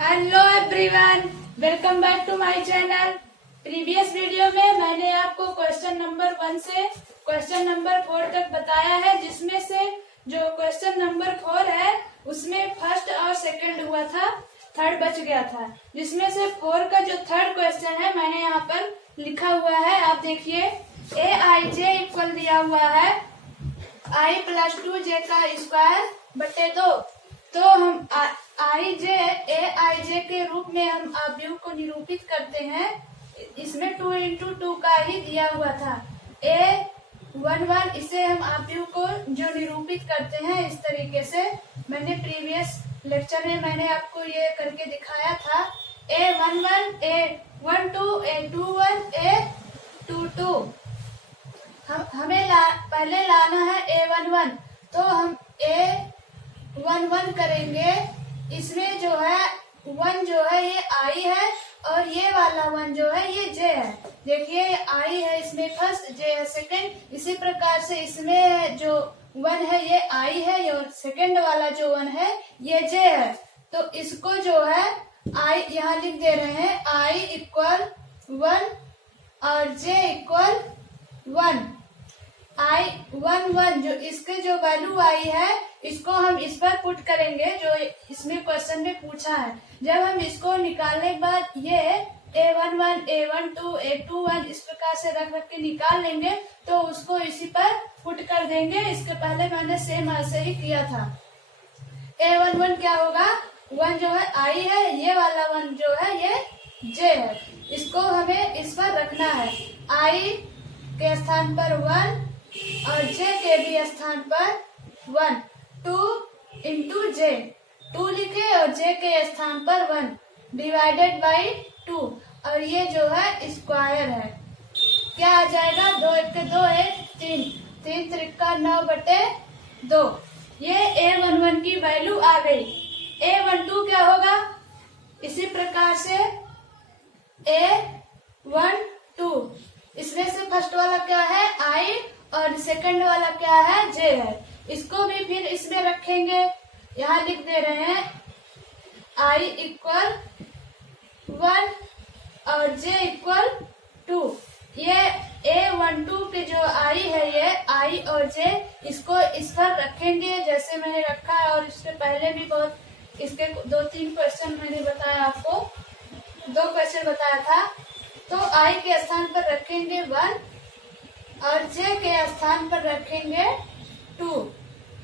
Hello everyone, welcome back to my channel. Previous video में मैंने आपको क्वेश्चन नंबर 1 से क्वेश्चन नंबर 4 तक बताया है, जिसमें से जो क्वेश्चन नंबर 4 है उसमें फर्स्ट और सेकंड हुआ था, थर्ड बच गया था। जिसमें से 4 का जो थर्ड क्वेश्चन है मैंने यहाँ पर लिखा हुआ है, आप देखिए। ए आई जे इक्वल दिया हुआ है आई प्लस 2j का स्क्वायर बटे 2। तो हम आई जे के रूप में हम आव्यूह को निरूपित करते हैं। इसमें 2 इंटू 2 का ही दिया हुआ था। A11 इसे हम आव्यूह को जो निरूपित करते हैं इस तरीके से, मैंने प्रीवियस लेक्चर में मैंने आपको ये करके दिखाया था। A11 A12 A21 A22 हमें पहले लाना है A11, तो हम A11 करेंगे। इसमें जो है 1 जो है ये I है और ये वाला 1 जो है ये J है। देखिए ये I है, इसमें फर्स्ट, J है सेकंड। इसी प्रकार से इसमें जो 1 है ये I है और सेकंड वाला जो 1 है ये J है। तो इसको जो है I यहाँ लिख दे रहे हैं, I इक्वल 1 और J इक्वल 1। I11 जो इसके जो वैल्यू आई है इसको हम इस पर पुट करेंगे जो इसमें क्वेश्चन में पूछा है। जब हम इसको निकालने के बाद ये A11 A12 A21 इस प्रकार से रख के निकाल लेंगे तो उसको इसी पर पुट कर देंगे। इसके पहले मैंने सेम ऐसे ही किया था। A11 क्या होगा, 1 जो है I है, ये वाला 1 जो है ये J है। इसको हमें इस पर रखना है, I के स्थान पर 1 और J के भी स्थान पर 1। 2 इंटू J, 2 लिखे और J के स्थान पर 1 डिवाइडेड बाई 2, और ये जो है स्क्वायर है। क्या आ जाएगा, 2 एक के 2 है 3, 3 त्रिका 9 बटे 2। ये A11 की वैल्यू आ गई। A12 क्या होगा, इसी प्रकार से A12 इसमें से फर्स्ट वाला क्या है I और सेकंड वाला क्या है J है। इसको भी फिर इसमें रखेंगे, यहाँ लिख दे रहे हैं I इक्वल 1 और J इक्वल 2। ये A12 के जो I है ये I और J, इसको इस पर रखेंगे जैसे मैंने रखा है। और इससे पहले भी बहुत इसके 2-3 क्वेश्चन मैंने बताया आपको, 2 क्वेश्चन बताया था। तो I के स्थान पर रखेंगे 1 और J के स्थान पर रखेंगे 2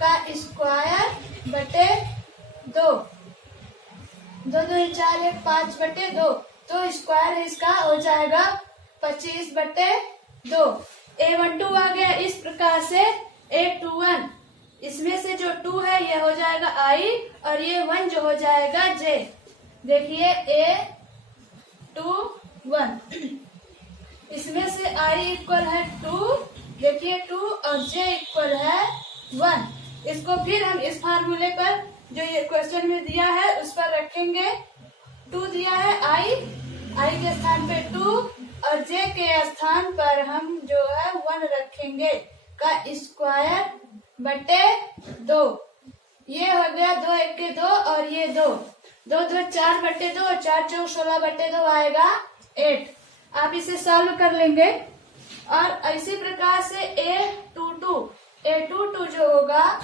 का स्क्वायर बटे 2। 2 2 4 1 5 बटे 2, तो स्क्वायर इसका हो जाएगा 25 बटे 2। A12 आ गया। इस प्रकार से A21 इसमें से जो 2 है ये हो जाएगा I और ये 1 जो हो जाएगा J। देखिए A21 इसमें से I इक्वल है 2, देखिए 2 और J इक्वल है 1। इसको फिर हम इस फार्मूले पर जो ये क्वेश्चन में दिया है उस पर रखेंगे। 2 दिया है I के स्थान पे 2 और J के स्थान पर हम जो है 1 रखेंगे का स्क्वायर बटे 2। ये हो गया 2 एक के 2 और ये 2 2 2 4 बटे 2 और 4 चौक 16 बटे 2 आएगा 8। आप इसे सॉल्व कर लेंगे। और इसी प्रकार से A22 जो होगा,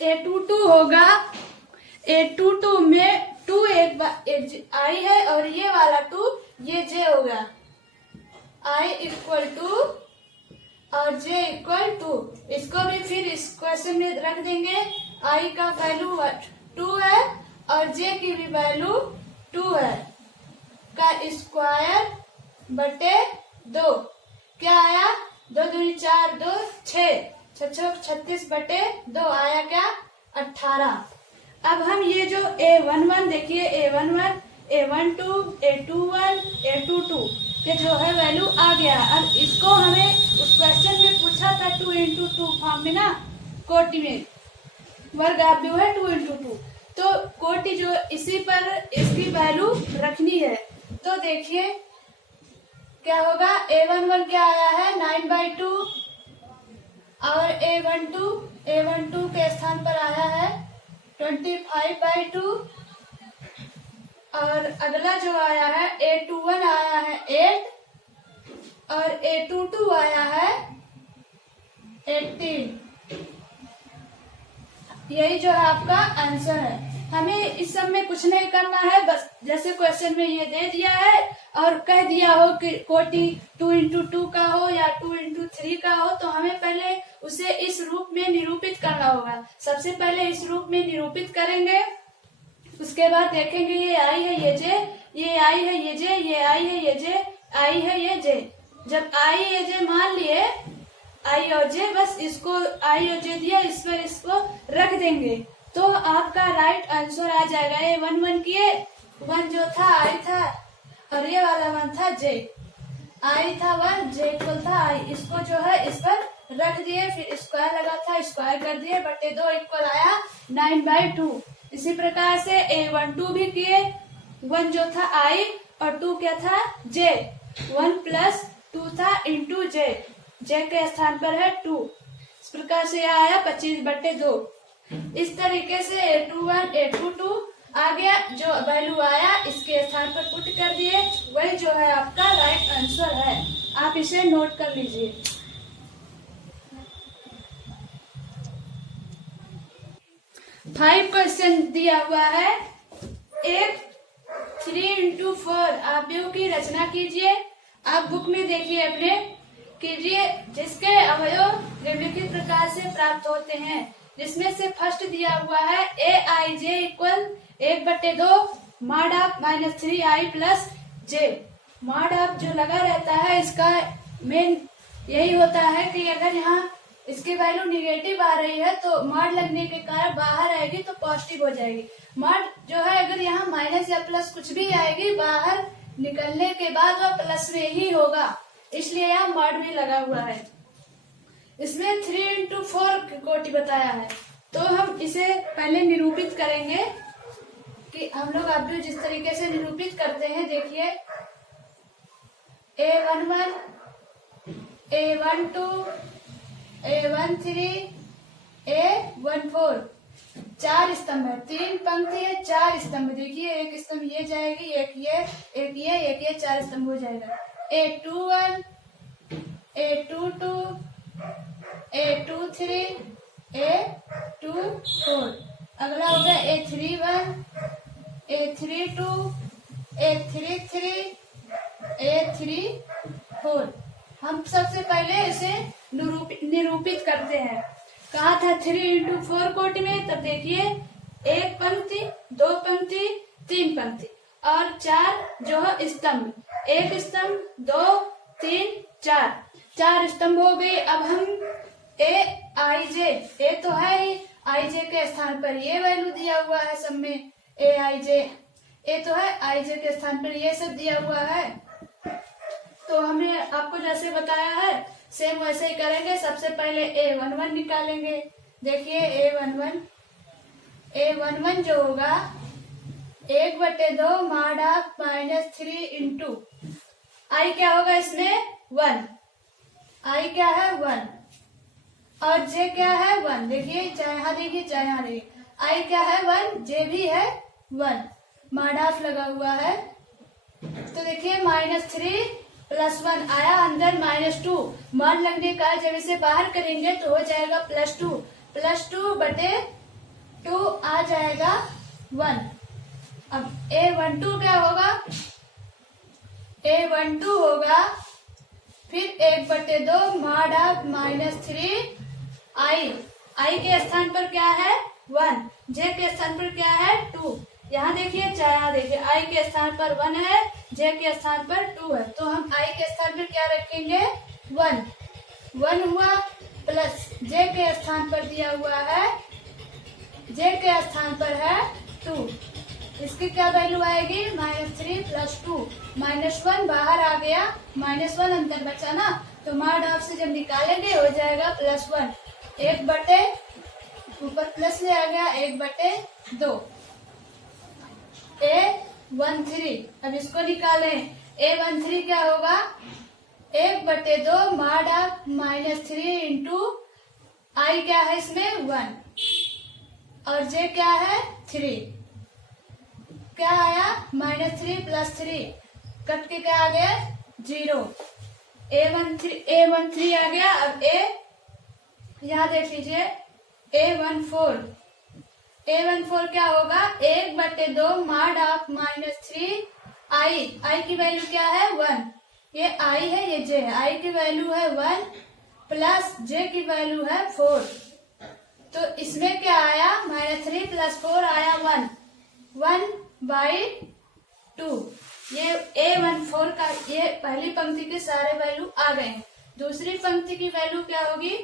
A22 में 2 एक I है और ये वाला 2 ये J होगा। I इक्वल 2 और J इक्वल 2। इसको भी फिर इस क्वेश्चन में रख देंगे। I का वैल्यू 2 है और J की भी वैल्यू 2 है का स्क्वायर बटे 2। क्या आया, 2 2 4 2 6 36 बटे 2 आया क्या 18। अब हम ये जो A11 देखिए, A11 A12 A21 A22 के जो है वैल्यू आ गया। अब इसको हमें उस क्वेश्चन में पूछा था 2 इंटू 2 फॉर्म में ना, कोटि में वर्ग आव्यूह है 2 इंटू 2, तो कोटि जो इसी पर इसकी वैल्यू रखनी है। तो देखिए क्या होगा, A11 क्या आया है 9/2 और A12 के स्थान पर आया है 25/2 और अगला जो आया है A21 आया है 8 और A22 आया है 18। यही जो है आपका आंसर है। हमें इस सब में कुछ नहीं करना है, बस जैसे क्वेश्चन में ये दे दिया है और कह दिया हो कि कोटि 2 इंटू 2 का हो या 2 इंटू 3 का हो, तो हमें पहले उसे इस रूप में निरूपित करना होगा। सबसे पहले इस रूप में निरूपित करेंगे, उसके बाद देखेंगे ये आई है ये जे, ये आई है ये जे, ये आई है ये जे, आई है ये जे। जब आई ये जे मान लिए आई और जे, बस इसको आई और जे दिया, इस पर इसको रख देंगे तो आपका राइट आंसर आ जाएगा। ये 1 1 किए, 1 जो था आई था और ये वाला 1 था जे। आई था 1, जे इक्वल था आई, इसको जो है इस पर रख दिए, फिर स्क्वायर लगा था स्क्वायर कर दिए, बटे 2 इक्वल आया 9/2। इसी प्रकार से A12 भी किए, 1 जो था आई और 2 क्या था जे, 1 प्लस 2 था इंटू जे, जे के स्थान पर है 2। इस प्रकार से यह आया 25/2। इस तरीके से A21 A22 आ गया, जो वैल्यू आया इसके स्थान पर पुट कर दिए, वही जो है आपका राइट आंसर है। आप इसे नोट कर लीजिए। 5 क्वेश्चन दिया हुआ है। एक 3 इंटू 4 अवयव की रचना कीजिए। आप बुक में देखिए अपने, कीजिए जिसके अवयव निम्नलिखित प्रकार से प्राप्त होते हैं। जिसमें से फर्स्ट दिया हुआ है AIJ equal 1/2 mod of -3i plus J. Mod of जो लगा रहता है इसका मेन यही होता है कि अगर यहाँ इसकी वैल्यू निगेटिव आ रही है तो मॉड लगने के कारण बाहर आएगी तो पॉजिटिव हो जाएगी। मॉड जो है अगर यहाँ माइनस या प्लस कुछ भी आएगी, बाहर निकलने के बाद वह प्लस में ही होगा, इसलिए यहाँ मॉड भी लगा हुआ है। इसमें 3 इंटू 4 कोटि बताया है, तो हम इसे पहले निरूपित करेंगे कि हम लोग अभी जिस तरीके से निरूपित करते हैं देखिए। A11 A12 A13 A14 4 स्तंभ है, 3 पंक्ति है 4 स्तंभ। देखिए एक स्तंभ ये जाएगी, एक ये 4 स्तंभ हो जाएगा। A21 A22 A23 A24। अगला हो गया A31 A32 A33 A34। हम सबसे पहले इसे निरूपित करते हैं। कहा था 3 इंटू 4 कोटि में, तब देखिए 1 पंक्ति 2 पंक्ति 3 पंक्ति और 4 जो है स्तंभ, 1 स्तंभ 2 3 4 स्तंभ हो गए। अब हम AIJ, ए तो है ही, IJ के स्थान पर ये वैल्यू दिया हुआ है सब में, AIJ ए तो है, IJ के स्थान पर ये सब दिया हुआ है। तो हमने आपको जैसे बताया है सेम वैसे ही करेंगे। सबसे पहले A11 निकालेंगे। देखिए A11 जो होगा 1/2 मॉड ऑफ -3 इंटू आई क्या होगा इसमें 1, आई क्या है 1 और जे क्या है 1। देखिए चाहे यहाँ देखिए चाहे यहाँ देखिए, आई क्या है 1, जे भी है 1, मॉड ऑफ लगा हुआ है। तो देखिए -3 + 1 आया, अंदर -2 मॉड लगने का, जब इसे बाहर करेंगे तो हो जाएगा +2 +2/2 आ जाएगा 1। अब A12 क्या होगा, A12 होगा फिर 1/2 मॉड ऑफ -3 आई के स्थान पर क्या है 1, जे के स्थान पर क्या है 2। यहाँ देखिए चाहे यहाँ देखिए, आई के स्थान पर 1 है, जे के स्थान पर 2 है, तो हम आई के स्थान पर क्या रखेंगे 1 हुआ, प्लस जे के स्थान पर दिया हुआ है, जे के स्थान पर है 2। इसकी क्या वैल्यू आएगी -3 + 2, -1 बाहर आ गया, -1 अंदर बचा ना, तो मॉड ऑफ से जब निकालेंगे हो जाएगा +1, 1/, ऊपर प्लस ले आ गया 1/2। A13, अब इसको निकालें। A13 क्या होगा 1/2 मॉड ऑफ -3 इंटू आई क्या है इसमें 1 और जे क्या है 3। क्या आया -3 + 3 कट के क्या आ गया 0। A13 आ गया। अब यहाँ देख लीजिए A14 क्या होगा 1/2 mod ऑफ -3 I की वैल्यू क्या है 1। ये I है ये J है। I की वैल्यू है 1 प्लस J की वैल्यू है 4। तो इसमें क्या आया -3 + 4 आया 1/2। ये A14 का ये पहली पंक्ति के सारे वैल्यू आ गए हैं। दूसरी पंक्ति की वैल्यू क्या होगी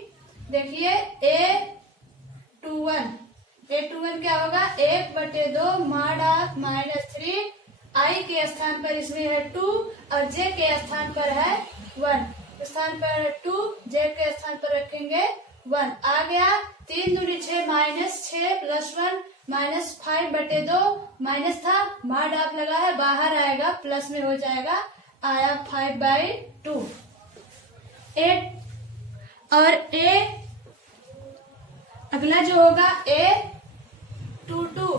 देखिए A21 क्या होगा 1/2 mod ऑफ -3 I के स्थान पर इसमें है 2 और J के स्थान पर है 1। स्थान पर है 2 J के स्थान पर रखेंगे 1। आ गया 3 दूनी 6 -6 + 1 -5/2 माइनस था mod ऑफ लगा है बाहर आएगा प्लस में हो जाएगा आया 5/2। 8 और अगला जो होगा A22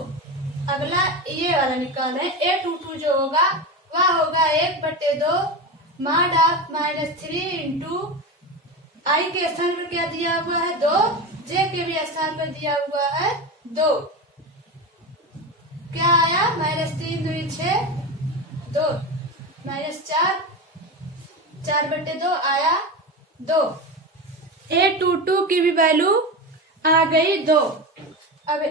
अगला ये वाला निकालें। A22 जो होगा वह होगा 1/2 mod ऑफ -3 इंटू I के स्थान पर क्या दिया हुआ है 2 J के भी स्थान पर दिया हुआ है 2। क्या आया -3 दूनी 6 2 -4/2 आया 2। A22 की भी वैल्यू आ गई 2। अब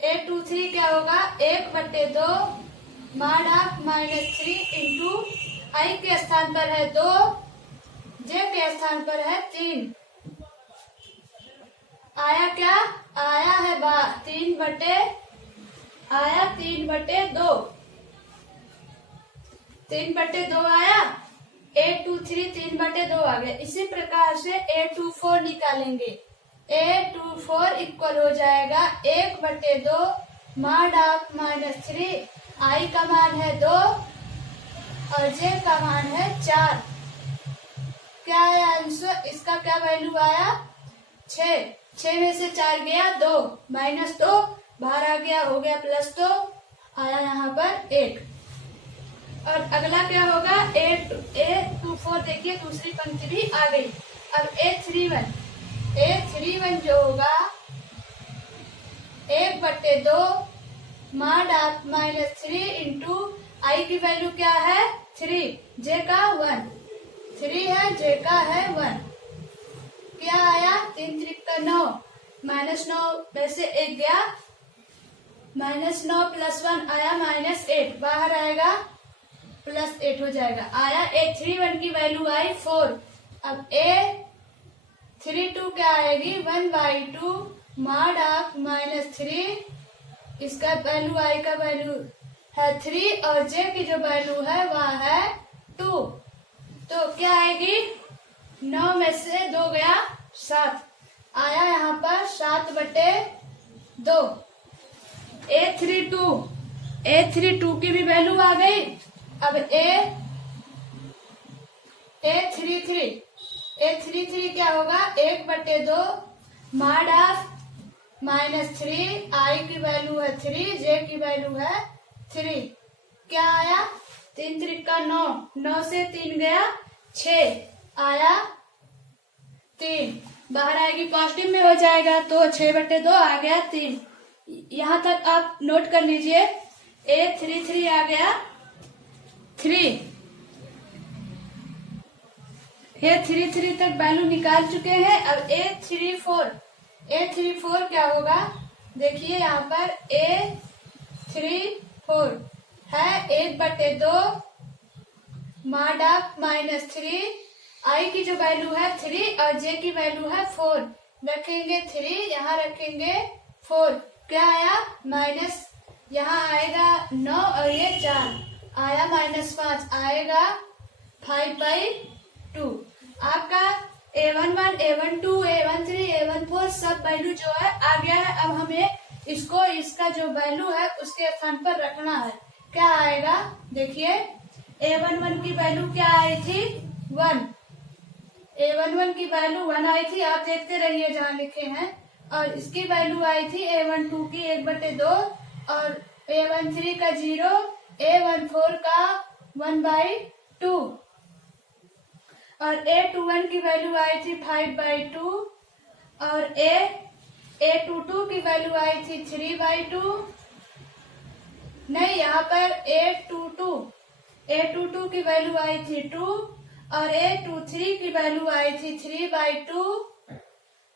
A23 क्या होगा 1/2 mod ऑफ -3 इंटू I के स्थान पर है 2 J के स्थान पर है 3। आया क्या आया है 3/2 आया। A23 3/2 आ गया। इसी प्रकार से A24 निकालेंगे। A24 इक्वल हो जाएगा 1/2 mod ऑफ -3 I का मान है 2 और J का मान है 4। क्या आया आंसर इसका क्या वैल्यू आया 6 में से 4 गया 2 -2 बाहर आ गया हो गया +2 आया यहाँ पर 1। और अगला क्या होगा A24 देखिए दूसरी पंक्ति भी आ गई। अब A31 जो होगा 1/2 mod ऑफ -3 इंटू I की वैल्यू क्या है 3 J का 1 3 है J का है 1। क्या आया 3 × 9 -9 में से 1 गया -9 + 1 आया -8 बाहर आएगा +8 हो जाएगा। आया A31 की वैल्यू आई 4। अब A32 क्या आएगी 1/2 mod ऑफ -3 इसका वैल्यू I का वैल्यू है 3 और J की जो वैल्यू है वह है 2। तो क्या आएगी 9 में से 2 गया 7 आया यहाँ पर 7/2। A32 की भी वैल्यू आ गई। अब A33 क्या होगा 1/2 mod ऑफ -3 I की वैल्यू है 3 J की वैल्यू है 3। क्या आया 3 × 9 से 3 गया 6 आया 3 बाहर आएगी पॉजिटिव में हो जाएगा तो 6/2 आ गया 3। यहाँ तक आप नोट कर लीजिए। A33 आ गया 3। A33 तक वैल्यू निकाल चुके हैं। अब A34 क्या होगा देखिए यहाँ पर A34 है 1/2 mod ऑफ -3 I की जो वैल्यू है 3 और J की वैल्यू है 4 रखेंगे 3 यहाँ रखेंगे 4। क्या आया माइनस यहाँ आएगा 9 और ये 4 आया -5 आएगा 5/2। आपका A11, A12, A13, A14 सब वैल्यू जो है आ गया है। अब हमें इसको इसका जो वैल्यू है उसके स्थान पर रखना है। क्या आएगा देखिए A11 की वैल्यू क्या आई थी 1। A11 की वैल्यू 1 आई थी। आप देखते रहिए जहाँ लिखे हैं। और इसकी वैल्यू आई थी A12 की 1/2 और A13 का 0, A14 का 1/2 और A21 की वैल्यू आई थी 5/2 और A22 की वैल्यू आई थी 3/2। नहीं, यहाँ पर A22 की वैल्यू आई थी 2 और A23 की वैल्यू आई थी 3/2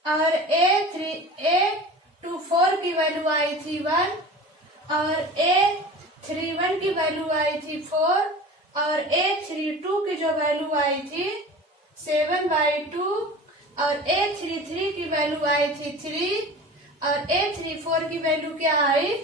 और A24 की वैल्यू आई थी 1 और A31 की वैल्यू आई थी 4 और A32 की जो वैल्यू आई थी 7/2 और A33 की वैल्यू आई थी 3 और A34 की वैल्यू क्या आई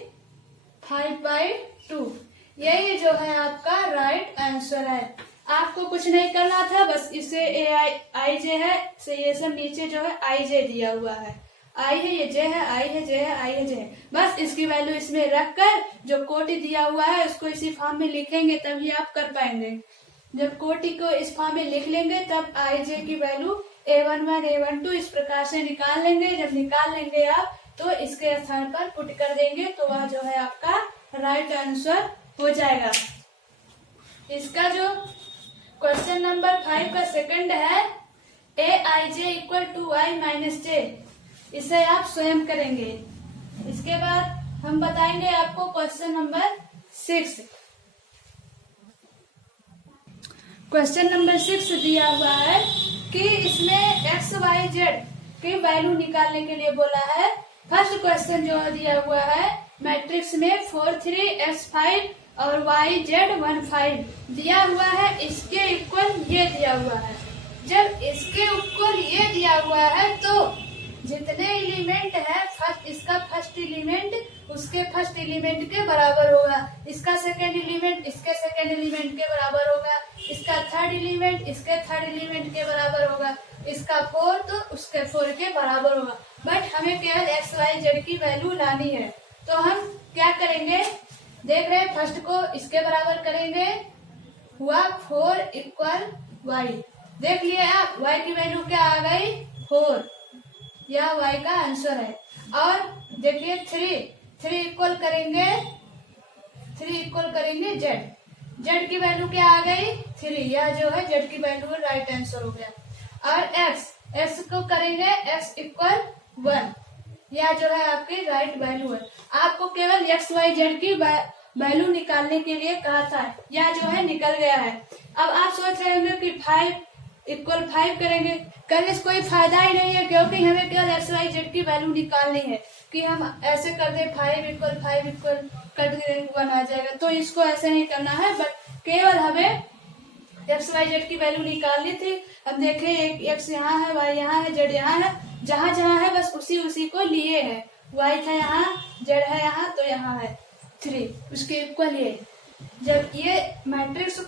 5/2। यही जो है आपका राइट आंसर है। आपको कुछ नहीं करना था, बस इसे आई जे है से ये सब नीचे जो है आई जे दिया हुआ है, आई है ये जे है, आई है जे है, आई है जे है, बस इसकी वैल्यू इसमें रखकर जो कोटि दिया हुआ है उसको इसी फॉर्म में लिखेंगे तभी आप कर पाएंगे। जब कोटि को इस फॉर्म में लिख लेंगे तब आई जे की वैल्यू A11 A12 इस प्रकार से निकाल लेंगे। जब निकाल लेंगे आप तो इसके स्थान पर पुट कर देंगे तो वह जो है आपका राइट आंसर हो जाएगा। इसका जो क्वेश्चन नंबर 5 का सेकंड है Aij = y - j, इसे आप स्वयं करेंगे। इसके बाद हम बताएंगे आपको क्वेश्चन नंबर 6। क्वेश्चन नंबर 6 दिया हुआ है कि इसमें x y z की वैल्यू निकालने के लिए बोला है। फर्स्ट क्वेश्चन जो दिया हुआ है मैट्रिक्स में 4 3 x 5 और y z 1 5 दिया हुआ है, इसके इक्वल ये दिया हुआ है। जब इसके इक्वल ये दिया हुआ है तो जितने एलिमेंट है इसका फर्स्ट एलिमेंट उसके फर्स्ट एलिमेंट के बराबर होगा, इसका सेकेंड एलिमेंट इसके सेकेंड एलिमेंट के बराबर होगा, इसका थर्ड एलिमेंट इसके थर्ड एलिमेंट के बराबर होगा, इसका फोर्थ उसके फोर्थ के बराबर होगा। बट हमें केवल एक्स वाई जेड की वैल्यू लानी है, तो हम क्या करेंगे, देख रहे हैं फर्स्ट को इसके बराबर करेंगे, हुआ 4 = y। देख लिए आप y की वैल्यू क्या आ गई 4, यह y का आंसर है। और देखिए 3 इक्वल करेंगे z, z की वैल्यू क्या आ गई 3, यह जो है z की वैल्यू राइट आंसर हो गया। और x को करेंगे x = 1, यह जो है आपकी राइट वैल्यू है। आपको केवल x y z की वैल्यू निकालने के लिए कहा था, यह जो है निकल गया है। अब आप सोच रहे होंगे कि 5 = 5 करेंगे, करने से कोई फायदा ही नहीं है, क्योंकि हमें केवल एक्स वाई जेड की वैल्यू निकालनी है। कि हम ऐसे कर दे 5 = कट 1 आ जाएगा, तो इसको ऐसे नहीं करना है, बट केवल हमें एक्स वाई जेड की वैल्यू निकालनी थी। अब देखें एक एक्स यहाँ है, वाई यहाँ है, जेड यहाँ है, जहाँ जहाँ है बस उसी को लिए है। वाई था यहाँ, जेड है यहाँ, तो यहाँ है 3, उसके इक्वल ये। जब ये मैट्रिक्स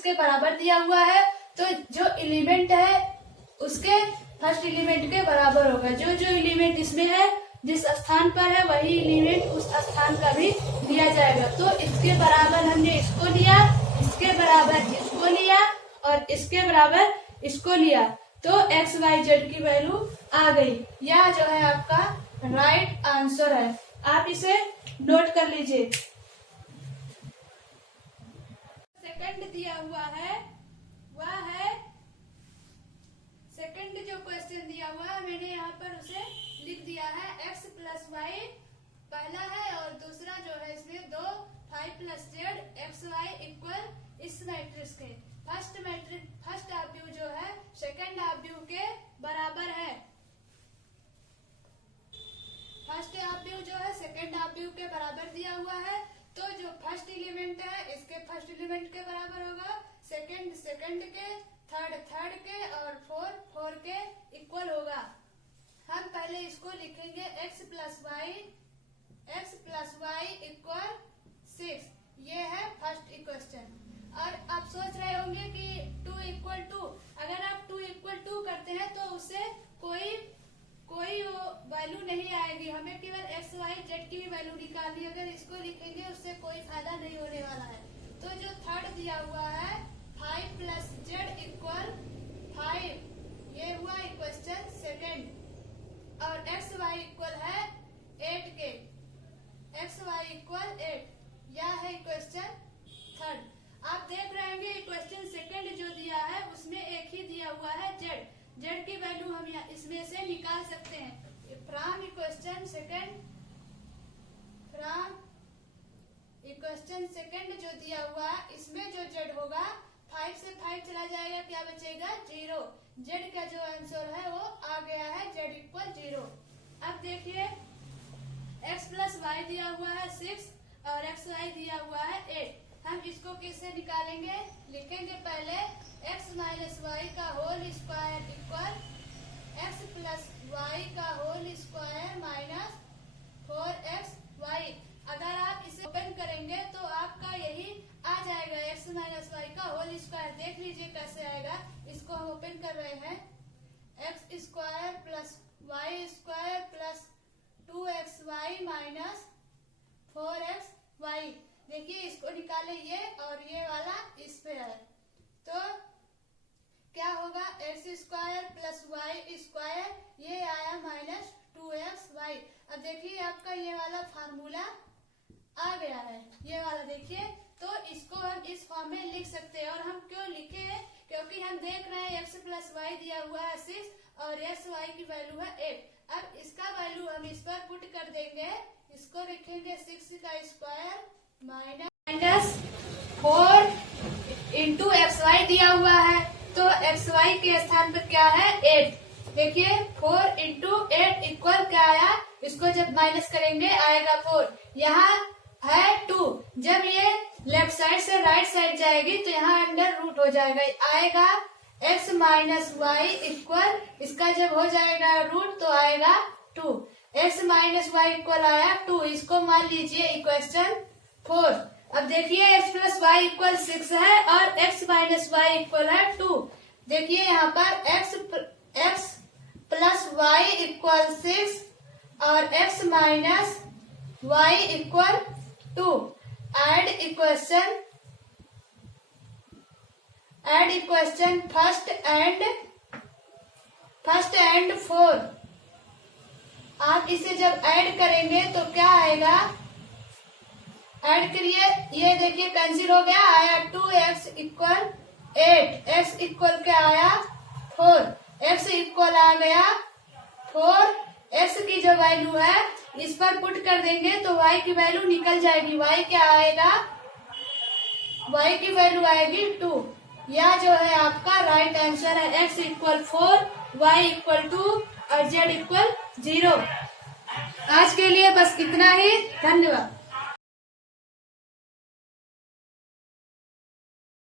के बराबर दिया हुआ है तो जो एलिमेंट है उसके फर्स्ट एलिमेंट के बराबर होगा। जो एलिमेंट इसमें है जिस स्थान पर है वही एलिमेंट उस स्थान का भी लिया जाएगा। तो इसके बराबर हमने इसको लिया, इसके बराबर इसको लिया और इसके बराबर इसको लिया, तो एक्स वाई जेड की वैल्यू आ गई। यह जो है आपका राइट आंसर है, आप इसे नोट कर लीजिए। सेकंड दिया हुआ है वह है सेकंड जो क्वेश्चन दिया हुआ है मैंने यहाँ पर उसे लिख दिया है x + y पहला है और दूसरा जो है इसमें 2 5 + z x y = इस मैट्रिक्स के फर्स्ट हाफ व्यू जो है सेकंड हाफ व्यू के बराबर है। फर्स्ट हाफ व्यू जो है सेकंड हाफ व्यू के बराबर दिया हुआ है, तो जो फर्स्ट एलिमेंट है इसके फर्स्ट एलिमेंट के बराबर होगा, सेकंड के, थर्ड के और फोर के इक्वल होगा। हम पहले इसको लिखेंगे x + y = 6, ये है फर्स्ट इक्वेशन। और आप सोच रहे होंगे कि 2 = 2, अगर आप 2 = 2 करते हैं तो उससे कोई वैल्यू नहीं आएगी, हमें केवल एक्स वाई जेड की वैल्यू निकालनी है। अगर इसको लिखेंगे उससे कोई फायदा नहीं होने वाला है। तो जो थर्ड दिया हुआ है 5 + z = 5, ये हुआ इक्वेशन सेकंड। और एक्स निकाल सकते हैं। फ्रॉम इक्वेशन सेकंड जो दिया हुआ है इसमें जो z होगा 5 से 5 चला जाएगा, क्या बचेगा 0। z का जो आंसर है वो आ गया है z इक्वल 0। अब देखिए x प्लस वाई दिया हुआ है 6 और xy दिया हुआ है 8। हम इसको कैसे निकालेंगे, लिखेंगे पहले x माइनस वाई का whole square equal x plus y का होल स्क्वायर माइनस 4xy। अगर आप इसे ओपन करेंगे तो आपका यही आ जाएगा x माइनस वाई का होल स्क्वायर। देख लीजिए कैसे आएगा, इसको हम ओपन कर रहे हैं। x square plus y square plus 2xy minus 4xy। देखिए इसको निकाले ये और ये वाला इस पे है तो क्या होगा, x square plus y square, ये आया माइनस 2xy। अब देखिए आपका ये वाला फार्मूला आ गया है, ये वाला देखिए। तो इसको हम इस फॉर्म में लिख सकते हैं। और हम क्यों लिखे हैं, क्योंकि हम देख रहे हैं x प्लस वाई दिया हुआ है 6 और xy की वैल्यू है 8। अब इसका वैल्यू हम इस पर पुट कर देंगे, इसको लिखेंगे 6 का स्क्वायर माइनस 4 इंटू xy दिया हुआ है तो xy के स्थान पर क्या है 8। देखिए 4 इंटू 8 इक्वल क्या आया, इसको जब माइनस करेंगे आएगा 4। यहाँ है 2, जब ये लेफ्ट साइड से राइट साइड जाएगी तो यहाँ अंडर रूट हो जाएगा, आएगा x माइनस वाई इक्वल, इसका जब हो जाएगा रूट तो आएगा 2। x माइनस वाई इक्वल आया 2, इसको मान लीजिए इक्वेशन 4। अब देखिए x प्लस वाई इक्वल 6 है और x माइनस वाई इक्वल है 2। देखिए यहाँ पर x प्लस वाई इक्वल 6 और x minus y equal 2। Add equation first and 4। आप इसे जब ऐड करेंगे तो क्या आएगा, ऐड करिए, ये देखिए कैंसिल हो गया, आया 2x इक्वल 8, x इक्वल क्या आया 4, x इक्वल आ गया 4। x की जो वैल्यू है इस पर पुट कर देंगे तो y की वैल्यू निकल जाएगी। y क्या आएगा, y की वैल्यू आएगी 2। यह जो है आपका राइट आंसर है, x इक्वल 4, y इक्वल 2 और z इक्वल 0। आज के लिए बस इतना ही, धन्यवाद।